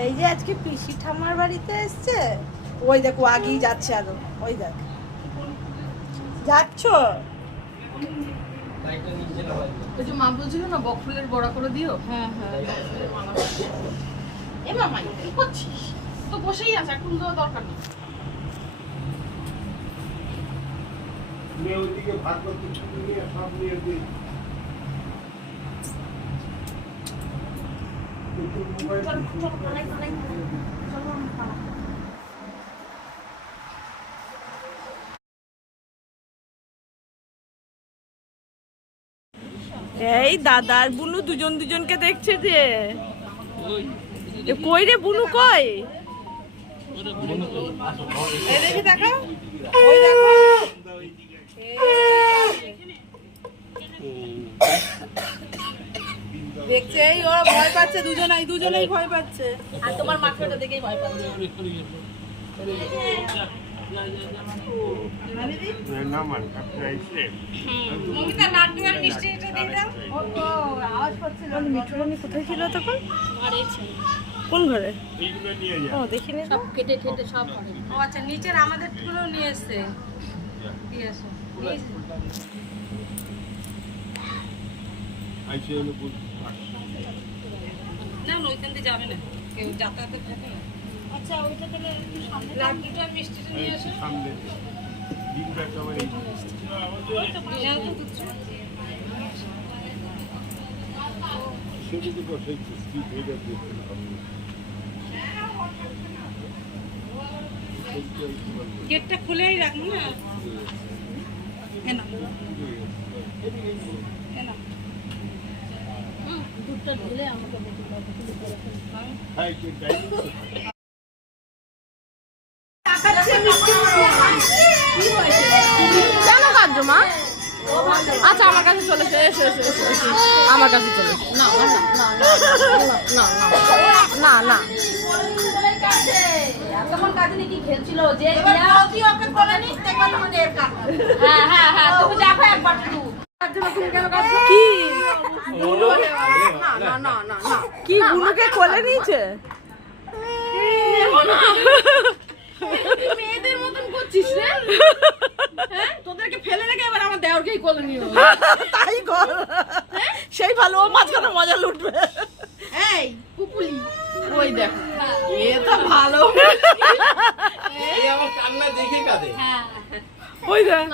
এই যে আজকে পিসি ঠাম্মার বাড়িতে এসছে। ওই দেখো আগেই যাচ্ছে আরো। ওই দেখ যাচ্ছ। ওই যে মা বলছিল না বকফুলের বড়া করে দিও। হ্যাঁ হ্যাঁ। এ মামাই কি করছিস? তো বসেই আছে, এখন তো দরকার নেই। मैं उसी के भाग को कुछ नहीं है, सब नहीं है। এই দাদার বুনু দুজন দুজনকে দেখছে যে। কই রে বুনু কই? এই দেখি দেখো, ওই দেখো। দেখছে এই ওরা ভয় পাচ্ছে, দুজনেই ভয় পাচ্ছে। আর তোমার মাকে ওটা দেখেই ভয় পাচ্ছে। ना मन अपना इसे মমিতা নাটু আর মিষ্টি এটা দিয়ে দাও। ও আওয়াজ পাচ্ছিল। মিঠুরানি কোথায় ছিল তখন? ঘরে ছিল। কোন ঘরে? इसमें नहीं है ও দেখিনি তো। সব কেটে কেটে সব ঘরে। ও আচ্ছা, নিচের আমাদের গুলো নিয়ে এসেছে। দিয়ে আসো। ऐसे लोग না ওইখান দিয়ে যাবে না, কেউ যাতায়াতে থাকে না। আচ্ছা ওইটা তাহলে একটু সামনে লাড্ডুটা আর মিষ্টিটা নিয়ে আসো। सामने दिन का कवर है নাও তো দুধ। शुरू तो कोशिश की भेजा देखते গেটটা খুলেই রাখুন না। দুধটা ঢেলে আমাকে हाय के टाइम কেন কাঁদছো মা? আচ্ছা আমার কাছে চলে এসো, এসো এসো এসো, আমার কাছে চলে এসো। না না না না না না। তখন কাজিনী কি খেলছিল যে ওকে কোলে নিস দেখবা তখন এর কাজ। হ্যাঁ হ্যাঁ হ্যাঁ, তুমি দেখো একবার শুধু। কি বুনু? না না না না, কি বুনুকে কোলে নিয়েছে? মেয়েদের মতন করছিস রে। হ্যাঁ, তোদেরকে ফেলে রেখে এবার আমার দেওরকেই কোলে নিও। তাই কর, সেই ভালো, ও মাঝখানে মজা লুটবে। এই পুপুলি, ওই দেখো এ তো ভালো। এই আমার কান্না দেখে কাঁদে। হ্যাঁ ওই দেখ,